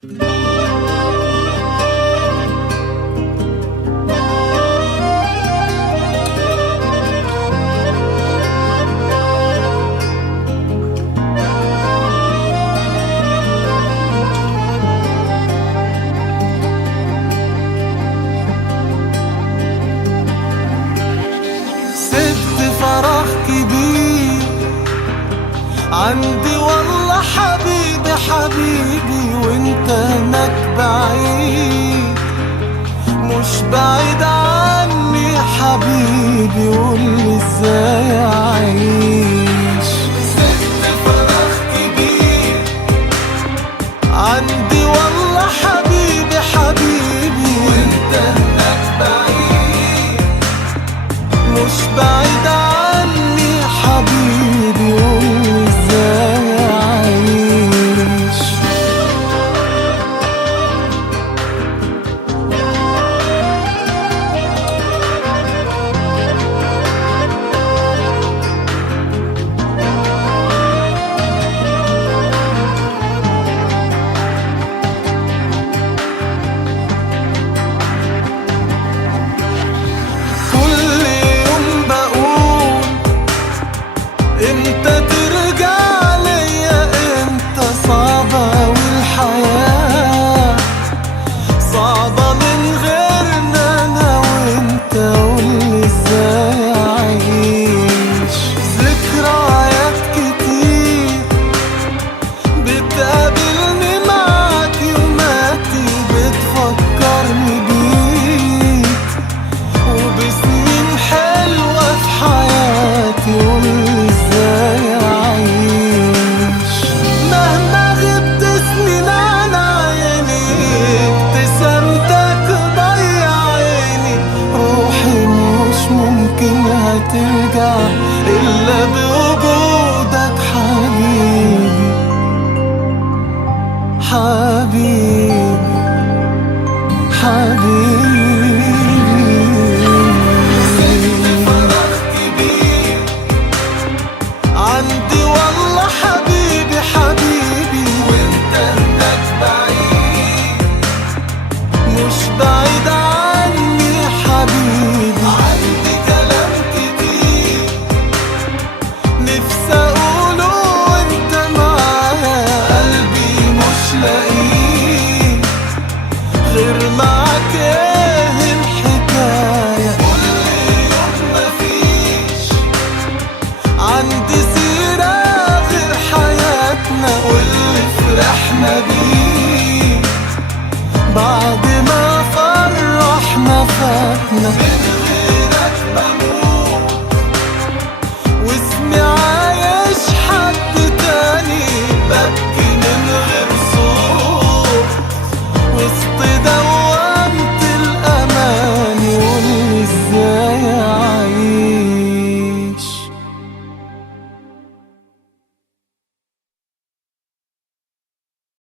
سبت فراغ كبير عندي والله حبيبي حبيبي، وانت هناك بعيد مش بعيد عني حبيبي، قولي ازاي اعيش. سبت فراغ كبير عندي والله حبيبي حبيبي، وانت هناك بعيد مش بعيد عني حبيبي، قولي ازاي اعيش. كل يوم بقول امتى ترجع ليا، امتى صعبة والحياة صعبة من غيرنا انا وانت، قولي ازاي اعيش. ذكريات كتير بتقابلني معاك يوماتي، بتفكرني بيك وبسنين حلوة في حياتي، قولي ازاي اعيش. مهما غبت سنين عن عيني ابتسامتك ضيع عيني، روحي مش ممكن هترجع الا بوجودك حبيبي حبيبي حبيبي. سبت فراغ كبير عندي والله حبيبي حبيبي، وانت هناك بعيد مش بعيد عني حبيبي. عندي كلام كتير نفسي اقوله وانت معايا، قلبي مش لاقيه غير معاك، ايه الحكاية. كل يوم مفيش عندي سيرة غير حياتنا واللي فرحنا بيه بعد ما فرحنا فاتنا.